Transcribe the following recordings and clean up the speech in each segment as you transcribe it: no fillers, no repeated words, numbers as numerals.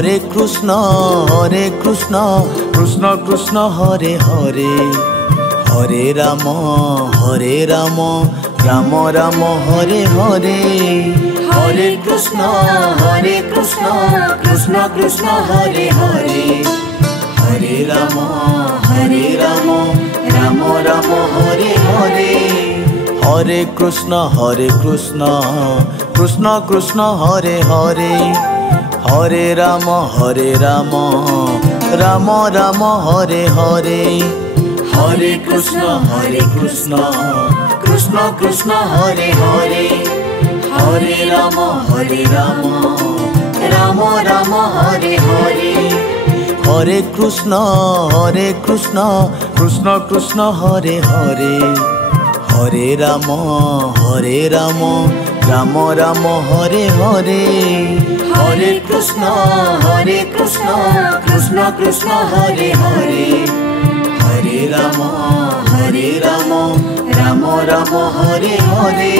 Krishna Krishna Krishna Hare Hare Hare Ram Ram Ram Hare Hare Hare Krishna Krishna Krishna Hare Hare Hare Ram Ram Ram Hare Hare Hare Krishna Krishna Krishna Hare Hare Hare Ram Ram Ram Hare Hare Hare Krishna Krishna Krishna Hare Hare Hare Ram Ram Ram Hare Hare Hare Krishna Krishna Krishna Hare Hare Hare Ram Ram Ram Hare Hare Hare Krishna Krishna Krishna Hare Hare Hare Ram Ram Ram Hare Hare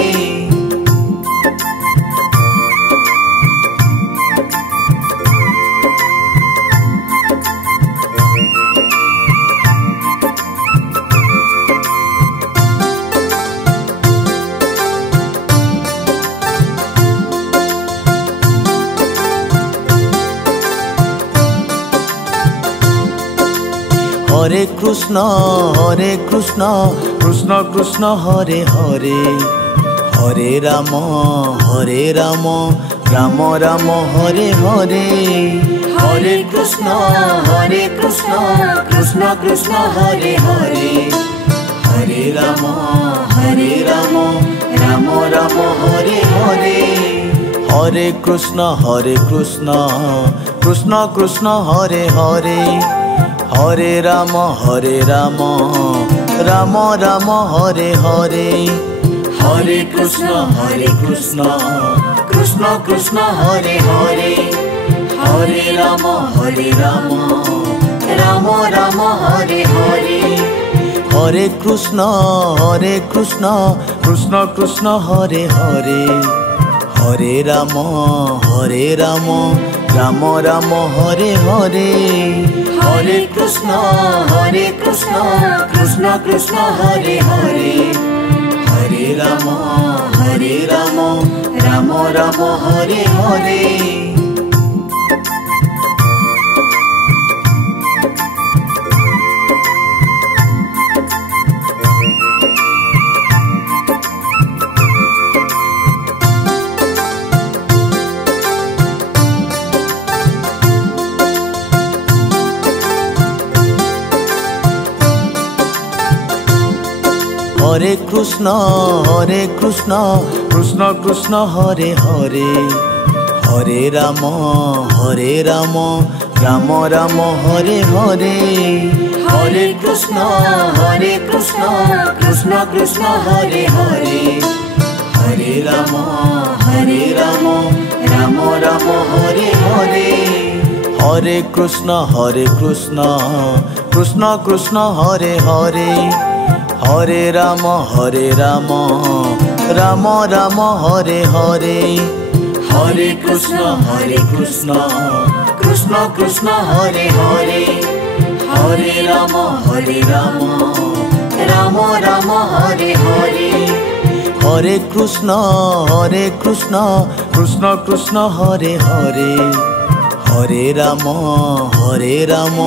Hare Krishna Krishna Krishna Hare Hare Hare Ram Ram Ram Hare Hare Hare Krishna Krishna Krishna Hare Hare Hare Ram Ram Ram Hare Hare Hare Krishna Krishna Krishna Hare Hare Hare Ram Ram Ram Hare Hare Hare Krishna Krishna Krishna Hare Hare Hare Ram Ram Ram Hare Hare Hare Krishna Krishna Krishna Hare Hare Hare Ram Ram Ram Hare Hare Hare Krishna Krishna Krishna Hare Hare Hare Ram Ram Ram Hare Hare Hare Krishna Krishna Krishna Hare Hare Hare Ram Ram Ram Hare Hare Hare Krishna Krishna Krishna Hare Hare Hare Ram Ram Ram Hare Hare Hare Krishna Krishna Krishna Hare Hare Hare Ram Ram Ram Hare Hare Hare Krishna Krishna Krishna Hare Hare Hare Ram Ram Ram Hare Hare Hare Krishna Krishna Krishna Hare Hare Hare Ram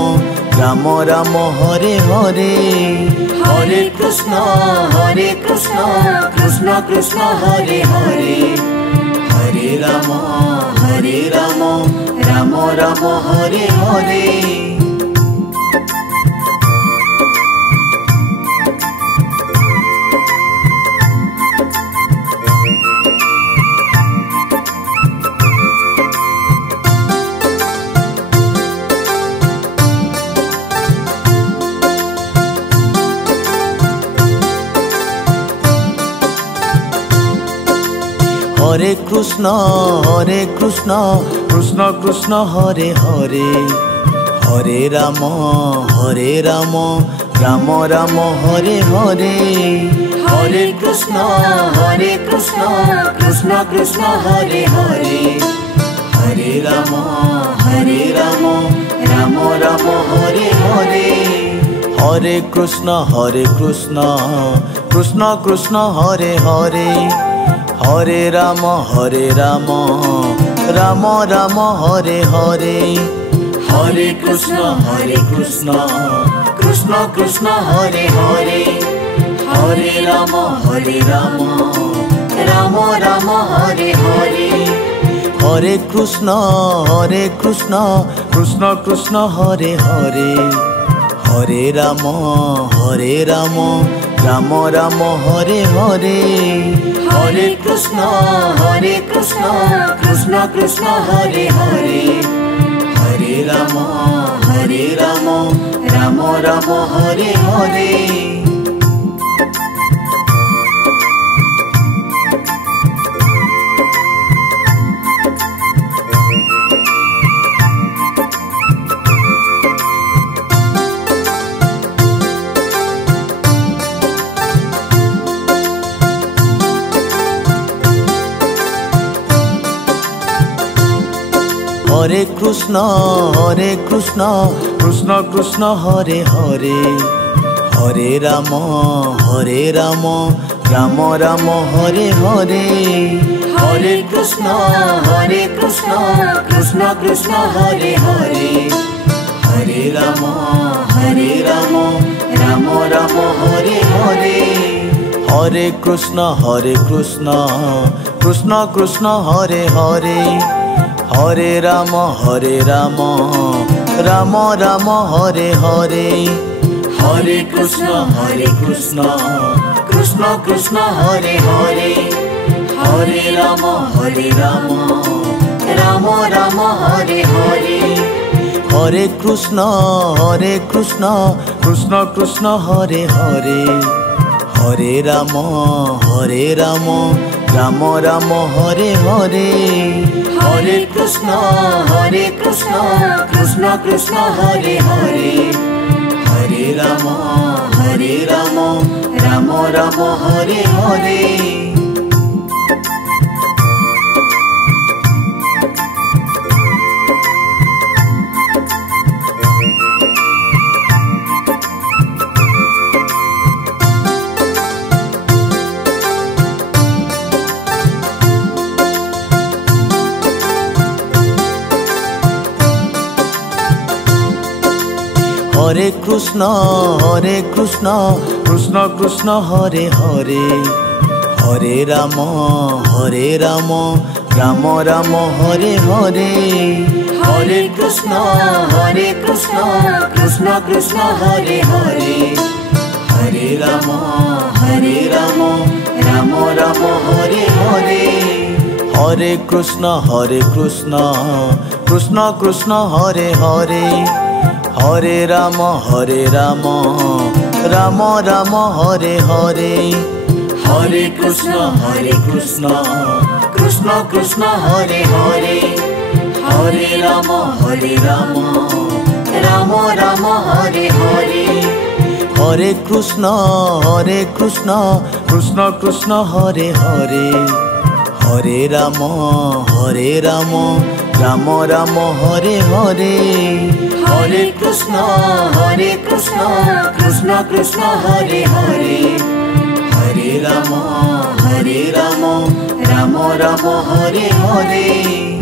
Ram Ram Hare Hare Hare Krishna Krishna Krishna Hare Hare Hare Ram Ram Ram Hare Hare Hare Krishna Krishna Krishna Hare Hare Hare Ram Ram Ram Hare Hare Hare Krishna Krishna Krishna Hare Hare Hare Ram Ram Ram Hare Hare. Hare Krishna Krishna Krishna Hare Hare. Hare Ram Ram Ram Hare Hare. Hare Krishna Krishna Krishna Hare Hare. Hare Ram Ram Ram Hare Hare. Hare Krishna Krishna Krishna Hare Hare. Hare Ram Ram Ram Hare Hare. Hare Krishna Krishna Krishna Hare Hare. Hare Ram Ram Ram Hare Hare. Hare Krishna Krishna Krishna Hare Hare. Hare Ram Ram Ram Hare Hare. Hare Krishna Krishna Krishna Hare Hare. Hare Ram Ram Ram Hare Hare. Hare Krishna Krishna Krishna Hare Hare. Hare Ram Ram Ram Hare Hare. Hare Krishna Krishna Krishna Hare Hare. Hare Ram Ram Ram Hare Hare. Hare Krishna Krishna Krishna Hare Hare. Hare Ram Ram Ram Hare Hare. Hare Krishna Krishna Krishna Hare Hare. Hare Ram Ram Ram Hare Hare. Hare Krishna Krishna Krishna Hare Hare. Hare Ram Ram Ram Hare Hare. Hare Krishna Krishna Krishna Hare Hare. Hare Ram Ram Ram Hare Hare. Hare Krishna Krishna Krishna Hare Hare. Hare Ram Ram Ram Hare Hare. Hare Krishna Krishna Krishna Hare Hare. Hare Ram Ram Ram Hare Hare. Hare Krishna Krishna Krishna Hare Hare. Hare Ram Ram Ram Hare Hare. Hare Krishna Krishna Krishna Hare Hare. Hare Ram Ram Ram Hare Hare.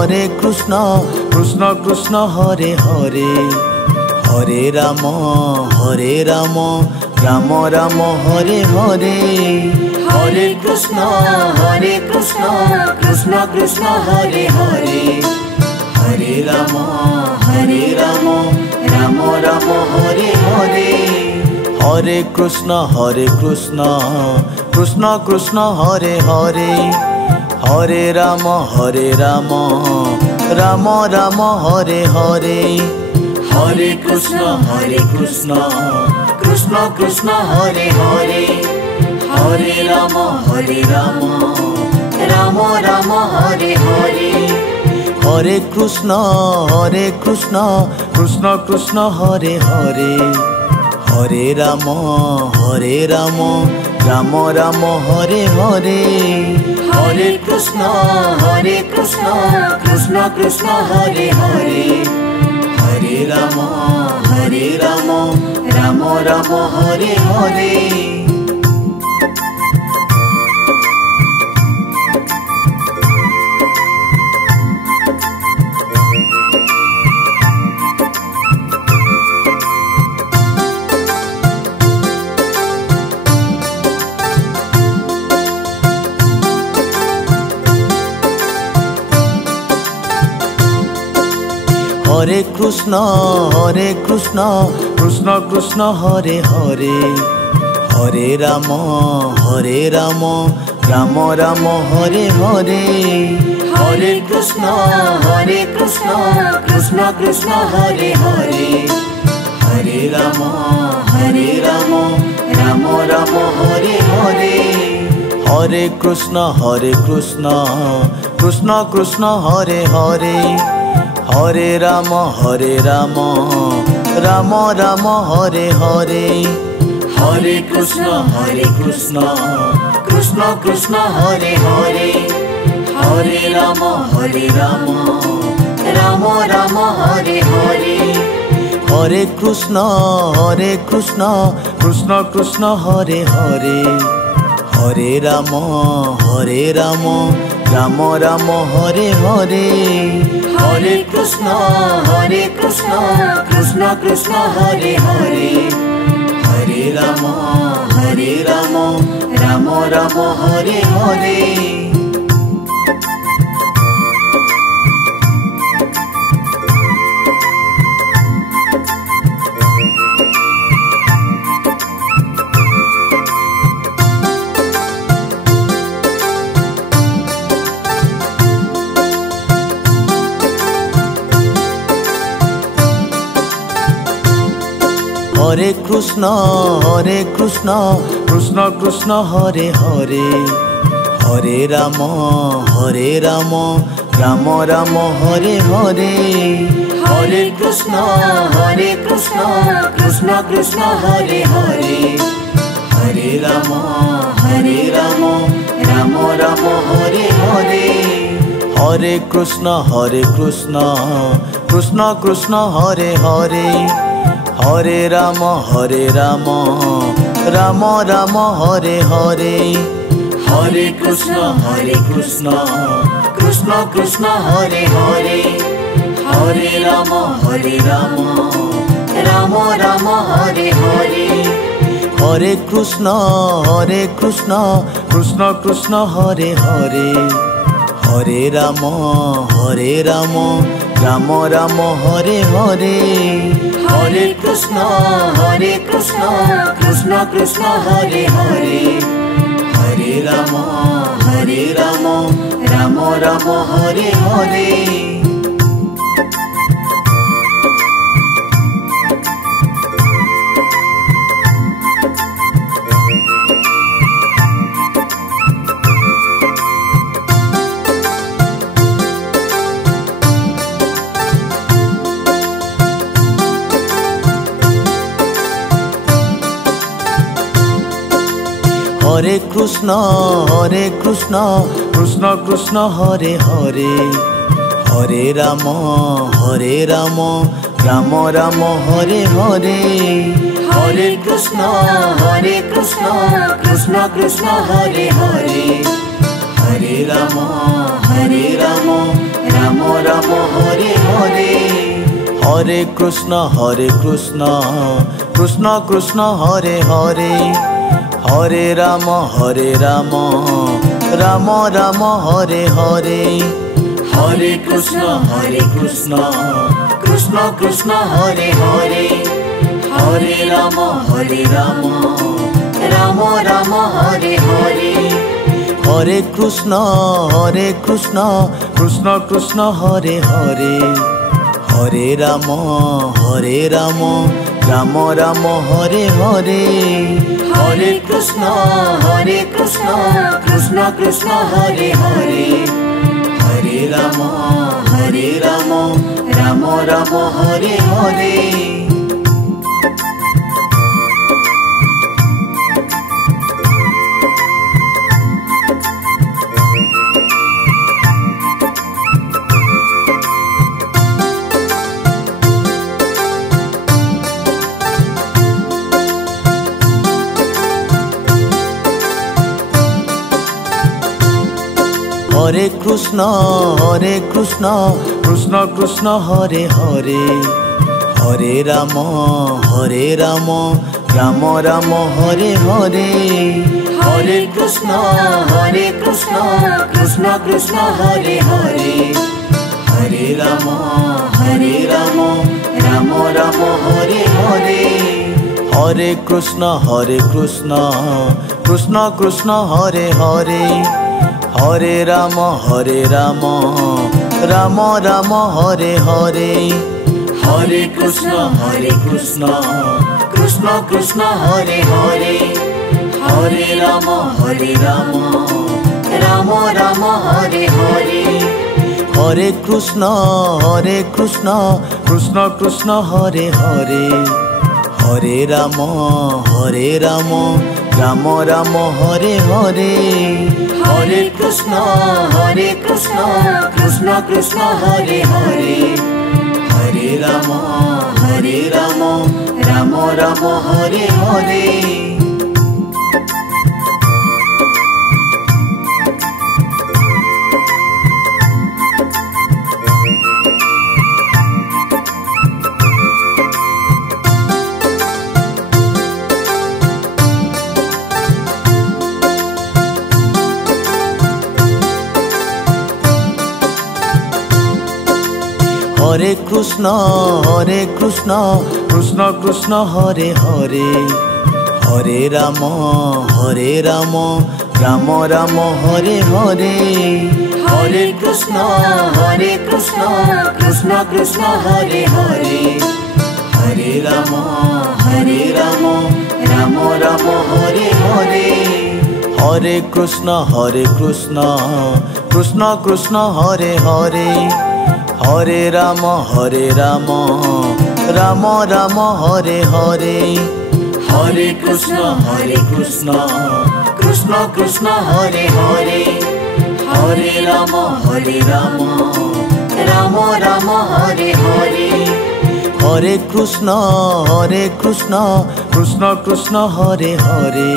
Hare Krishna Krishna Krishna Hare Hare. Hare Ram Ram Ram Hare Hare. Hare Krishna Krishna Krishna Hare Hare. Hare Ram Ram Ram Hare Hare. Hare Krishna Krishna Krishna Hare Hare. Hare Ram Ram Ram Hare Hare. Hare Krishna, Krishna Krishna, Hare Hare, Hare Rama, Rama Rama, Hare Hare. Hare Krishna, Krishna Krishna, Hare Hare, Hare Rama, Rama Rama, Hare Hare. Hare Krishna, Krishna Krishna, Hare Hare, Hare Rama, Rama Rama, Hare Hare. Hare Krishna, Krishna Krishna, Hare Hare, Hare Rama, Rama Rama, Hare Hare. Hare Krishna, Krishna Krishna, Hare Hare, Hare Rama, Rama Rama, Hare Hare. Hare Krishna, Krishna Krishna, Hare Hare, Hare Rama, Rama Rama, Hare Hare. Hare Krishna, Krishna Krishna, Hare Hare, Hare Rama, Rama Rama, Hare Hare. Hare Krishna, Krishna Krishna, Hare Hare, Hare Rama, Rama Rama, Hare Hare. Hare Krishna, Krishna Krishna, Hare Hare, Hare Rama, Rama Rama, Hare Hare. Hare Krishna, Krishna Krishna, Hare Hare, Hare Rama, Rama Rama, Hare Hare. Hare Krishna, Krishna Krishna, Hare Hare, Hare Rama, Rama Rama, Hare Hare. Hare Krishna, Krishna Krishna, Hare Hare, Hare Rama, Rama Rama, Hare Hare. Hare Krishna, Krishna Krishna, Hare Hare, Hare Rama, Rama Rama, Hare Hare. Hare Krishna, Krishna Krishna, Hare Hare, Hare Rama, Rama Rama, Hare Hare. Hare Krishna, Krishna Krishna, Hare Hare, Hare Rama, Rama Rama, Hare Hare. Hare Krishna, Krishna Krishna, Hare Hare, Hare Rama, Rama Rama, Hare Hare. Hare Krishna, Krishna Krishna, Hare Hare, Hare Rama, Rama Rama, Hare Hare. Hare Krishna, Krishna Krishna, Hare Hare, Hare Rama, Rama Rama, Hare Hare. Hare Krishna, Krishna Krishna, Hare Hare, Hare Rama, Rama Rama, Hare Hare. Hare Krishna, Krishna Krishna, Hare Hare, Hare Ram Ram Ram Hare Hare Hare Krishna Krishna Krishna Hare Hare Hare Ram Ram Ram Hare Hare Hare Krishna Krishna Krishna Hare Hare Hare Ram Ram Ram Hare Hare Hare Krishna Krishna Krishna Hare Hare Hare Ram Ram Ram Hare Hare Hare Krishna Krishna Krishna Hare Hare Hare Ram Ram Ram Hare Hare Hare Krishna Krishna Krishna Hare Hare Hare Ram Ram Ram Hare Hare Hare Krishna Krishna Krishna Hare Hare Hare Ram Ram Ram Hare Hare Hare Krishna Krishna Krishna Hare Hare Hare Ram Ram Ram Hare Hare Hare Krishna Krishna Krishna Hare Hare Hare Ram Ram Ram Hare Hare Hare Krishna Krishna Krishna Hare Hare Hare Ram Ram Ram Hare Hare Hare Krishna Krishna Krishna Hare Hare Hare Ram Ram Ram Hare Hare Hare Krishna Krishna Krishna Hare Hare Hare Ram Ram Ram Hare Hare Hare Krishna Krishna Krishna Hare Hare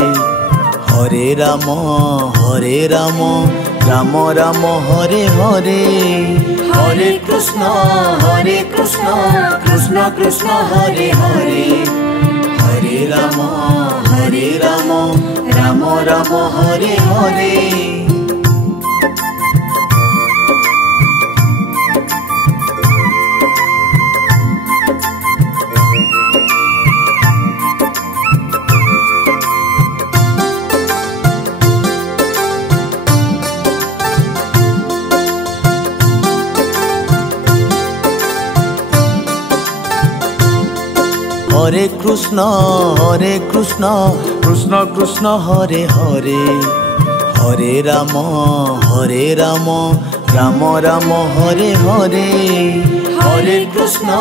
Hare Ram Ram Ram Hare Hare Hare Krishna Krishna Krishna Hare Hare Hare Ram Ram Ram Hare Hare Hare Krishna Krishna Krishna Hare Hare Hare Ram Ram Ram Hare Hare Hare Krishna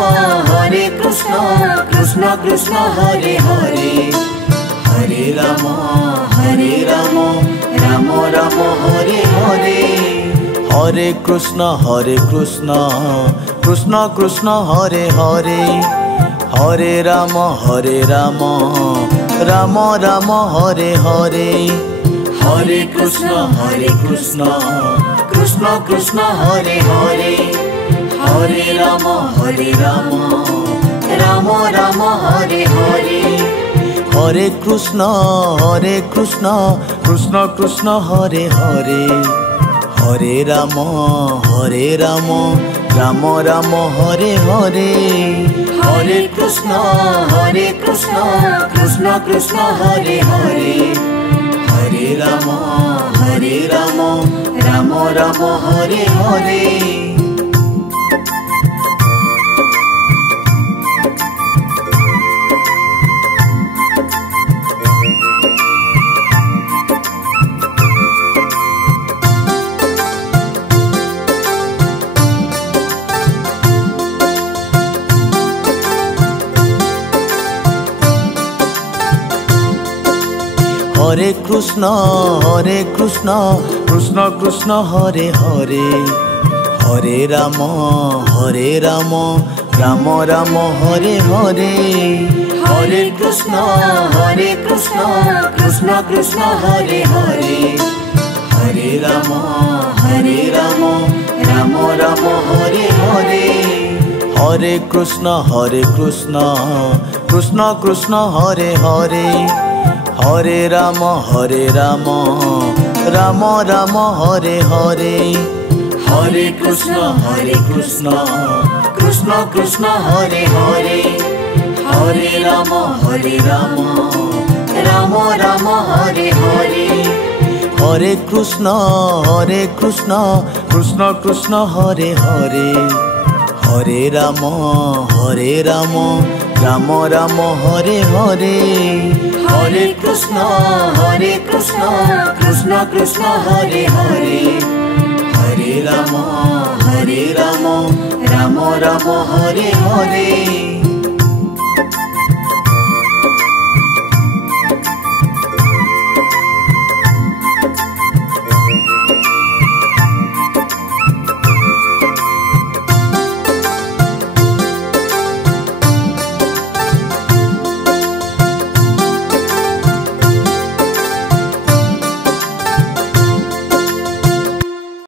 Krishna Krishna Hare Hare Hare Ram Ram Ram Hare Hare Hare Krishna Krishna Krishna Hare Hare Hare Ram Ram Ram Hare Hare Hare Krishna Krishna Krishna Hare Hare Hare Ram Ram Ram Hare Hare Hare Krishna Krishna Krishna Hare Hare Hare Ram Ram Ram Hare Hare Hare Krishna Krishna Krishna Hare Hare Hare Ram Ram Ram Hare Hare Hare Krishna Krishna Krishna Hare Hare Hare Ram Ram Ram Hare Hare Hare Krishna Krishna Krishna Hare Hare Hare Ram Ram Ram Hare Hare Hare Krishna Krishna Krishna Hare Hare Hare Ram Ram Ram Hare Hare Hare Krishna Krishna Krishna Hare Hare Hare Ram Ram Ram Hare Hare Hare Krishna Krishna Krishna Hare Hare Hare Ram Ram Ram Hare Hare Hare Krishna Krishna Krishna Hare Hare Hare Ram Ram Ram Hare Hare.